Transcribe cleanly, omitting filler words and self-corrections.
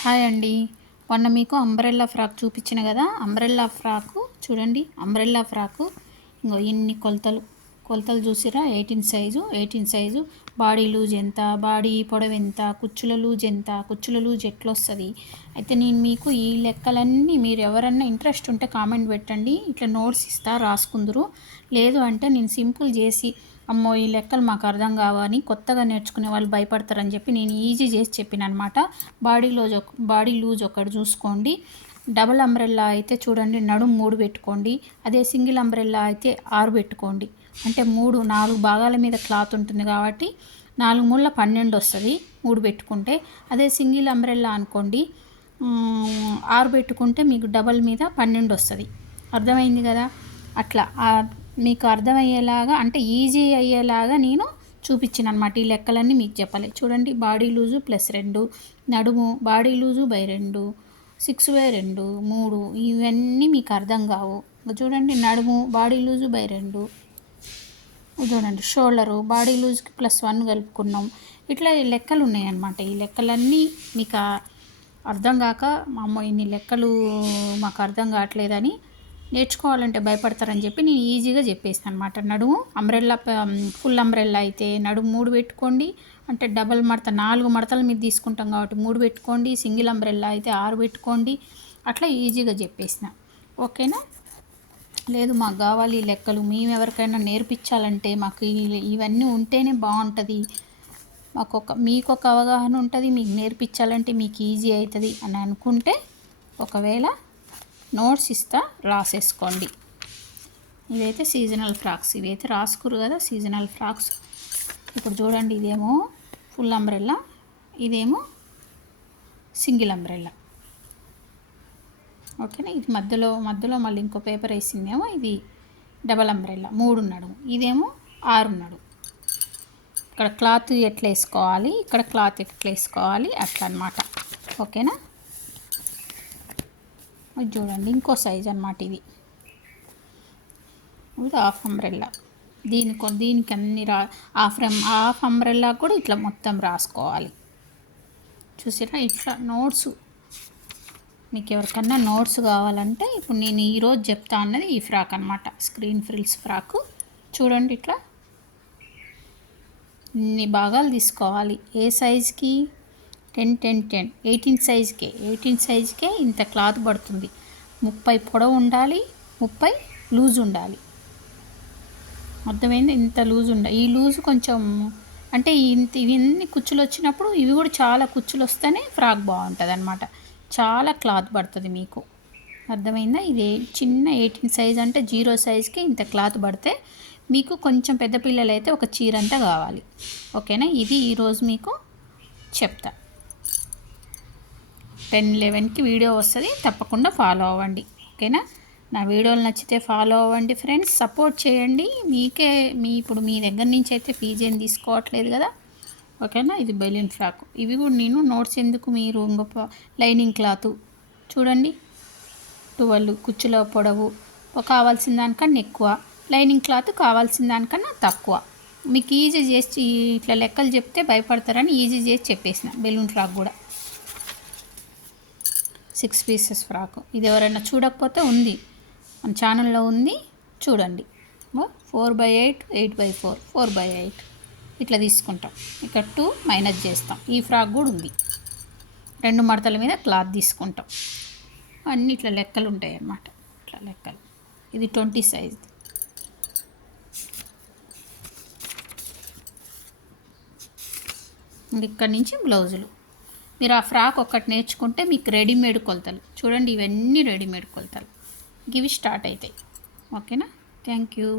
Hi అండి. మొన్న మీకు అంబ్రెల్లా ఫ్రాక్ చూపించిన కదా, అంబ్రెల్లా ఫ్రాకు చూడండి. అంబ్రెల్లా ఫ్రాకు ఇంకో ఇన్ని కొలతలు చూసిరా. 18 సైజు. బాడీ లూజ్ ఎంత, బాడీ పొడవు ఎంత, కుచ్చుల లూజ్ ఎంత, కుచ్చుల లూజ్ ఎట్లా వస్తుంది. అయితే నేను మీకు ఈ లెక్కలన్నీ మీరు ఎవరన్నా ఇంట్రెస్ట్ ఉంటే కామెంట్ పెట్టండి, ఇట్లా నోట్స్ ఇస్తా రాసుకుందరు. లేదు అంటే నేను సింపుల్ చేసి అమ్మో ఈ లెక్కలు మాకు అర్థం కావని కొత్తగా నేర్చుకునే వాళ్ళు భయపడతారని చెప్పి నేను ఈజీ చేసి చెప్పిన అనమాట. బాడీ లూజ్ ఒకటి చూసుకోండి. డబుల్ అంబ్రెల్లా అయితే చూడండి నడుము 3 పెట్టుకోండి. అదే సింగిల్ అంబ్రెల్లా అయితే 6 పెట్టుకోండి. అంటే 4 భాగాల మీద క్లాత్ ఉంటుంది కాబట్టి 4 మూల 12 వస్తుంది 3 పెట్టుకుంటే. అదే సింగిల్ అంబ్రెల్లా అనుకోండి 6 పెట్టుకుంటే మీకు డబల్ మీద 12 వస్తుంది. అర్థమైంది కదా. అట్లా మీకు అర్థమయ్యేలాగా అంటే ఈజీ అయ్యేలాగా నేను చూపించిన అనమాట. ఈ లెక్కలన్నీ మీకు చెప్పాలి. చూడండి బాడీ లూజు +2, నడుము బాడీ లూజు /2, 6/2, 3 ఇవన్నీ మీకు అర్థం కావు. చూడండి నడుము బాడీ లూజు /2, చూడండి షోల్డరు బాడీ లూజ్కి +1 కలుపుకున్నాం. ఇట్లా లెక్కలు ఉన్నాయన్నమాట. ఈ లెక్కలన్నీ మీకు అర్థం కాక మా అమ్మ ఇన్ని లెక్కలు మాకు అర్థం కావట్లేదని నేర్చుకోవాలంటే భయపడతారని చెప్పి నేను ఈజీగా చెప్పేస్తాను అనమాట. నడుము అంబ్రెల్లా ఫుల్ అంబ్రెల్లా అయితే నడుము 3 పెట్టుకోండి. అంటే డబల్ మడత 4 మడతలు మీరు తీసుకుంటాం కాబట్టి 3 పెట్టుకోండి. సింగిల్ అంబ్రెల్లా అయితే 6 పెట్టుకోండి. అట్లా ఈజీగా చెప్పేసిన. ఓకేనా. లేదు మాకు కావాలి లెక్కలు, మేము ఎవరికైనా నేర్పించాలంటే మాకు ఇవన్నీ ఉంటేనే బాగుంటుంది, మీకు ఒక అవగాహన ఉంటుంది, మీకు నేర్పించాలంటే మీకు ఈజీ అవుతుంది అని అనుకుంటే ఒకవేళ నోట్స్ ఇస్తా రాసేసుకోండి. ఇవైతే సీజనల్ ఫ్రాక్స్, ఇవైతే రాసుకురు కదా సీజనల్ ఫ్రాక్స్. ఇప్పుడు చూడండి ఇదేమో ఫుల్ అంబ్రెల్లా, ఇదేమో సింగిల్ అంబ్రెల్లా. ఓకేనా. ఇది మధ్యలో మళ్ళీ ఇంకో పేపర్ వేసిందేమో ఇది డబల్ అంబ్రెల్లా 3 ఉన్నాడు. ఇదేమో 6 ఉన్నాడు. ఇక్కడ క్లాత్ ఎట్లా వేసుకోవాలి, ఇక్కడ క్లాత్ ఎట్లా వేసుకోవాలి అట్లా అనమాట. ఓకేనా. ఇది చూడండి ఇంకో సైజ్ అనమాట. ఇది హాఫ్ అంబ్రెల్లా. దీనికి అన్ని హాఫ్ అంబ్రెల్లా కూడా ఇట్లా మొత్తం రాసుకోవాలి. చూసారా. ఇట్లా నోట్స్ మీకు ఎవరికన్నా నోట్స్ కావాలంటే ఇప్పుడు నేను ఈరోజు చెప్తా అన్నది ఈ ఫ్రాక్ అనమాట. Screen frills frock. చూడండి ఇట్లా ఇన్ని భాగాలు తీసుకోవాలి. ఏ సైజ్కి 10 18 సైజ్కే ఇంత క్లాత్ పడుతుంది. 30 పొడవు ఉండాలి, 30 లూజ్ ఉండాలి. అర్థమైంది. ఇంత లూజ్ ఉండాలి. ఈ లూజ్ కొంచెం అంటే ఇవన్నీ కుచ్చులు వచ్చినప్పుడు ఇవి కూడా చాలా కుచ్చులు వస్తేనే ఫ్రాక్ బాగుంటుంది అనమాట. చాలా క్లాత్ పడుతుంది మీకు. అర్థమైందా. ఇది చిన్న 18 సైజ్ అంటే 0 సైజ్కి ఇంత క్లాత్ పడితే మీకు కొంచెం పెద్ద పిల్లలు అయితే ఒక చీర అంతా కావాలి. ఓకేనా. ఇది ఈరోజు మీకు చెప్తా. 10-11కి వీడియో వస్తుంది, తప్పకుండా ఫాలో అవ్వండి. ఓకేనా. నా వీడియోలు నచ్చితే ఫాలో అవ్వండి ఫ్రెండ్స్, సపోర్ట్ చేయండి. ఇప్పుడు మీ దగ్గర నుంచి అయితే ఫీజు ఏం తీసుకోవట్లేదు కదా. ఓకేనా. ఇది బెలూన్ ఫ్రాక్. ఇవి కూడా నేను నోట్స్ ఎందుకు, మీరు ఇంకొక లైనింగ్ క్లాత్ చూడండి 12 కుచ్చుల పొడవు కావాల్సిన దానికన్నా ఎక్కువ, లైనింగ్ క్లాత్ కావాల్సిన దానికన్నా తక్కువ. మీకు ఈజీ చేసి ఇట్లా లెక్కలు చెప్తే భయపడతారని ఈజీ చేసి చెప్పేసిన. బెలూన్ ఫ్రాక్ కూడా 6 పీసెస్ ఫ్రాక్. ఇది ఎవరైనా చూడకపోతే ఉంది మన ఛానల్లో ఉంది, చూడండి. 4/8, 8/4, 4/8 ఇట్లా తీసుకుంటాం. ఇక్కడ 2 మైనస్ చేస్తాం. ఈ ఫ్రాక్ కూడా ఉంది. 2 మడతల మీద క్లాత్ తీసుకుంటాం. అన్నీ ఇట్లా లెక్కలు ఉంటాయి అన్నమాట. ఇట్లా లెక్కలు. ఇది 20 సైజ్. ఇక్కడ నుంచి బ్లౌజులు. మీరు ఆ ఫ్రాక్ ఒక్కటి నేర్చుకుంటే మీకు రెడీమేడ్ కొలతలు చూడండి. ఇవన్నీ రెడీమేడ్ కొలతలు ఇవి స్టార్ట్ అవుతాయి. ఓకేనా. Thank you.